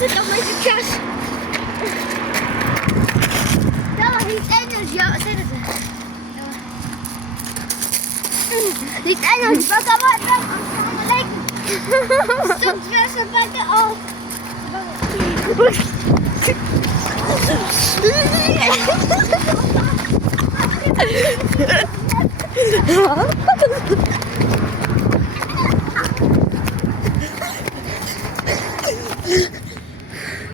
Zit nog met je kast. Ja, niet Engels. Ja, zeg het. Niet Engels. Pak hem maar. Stop best een beetje af. Ja.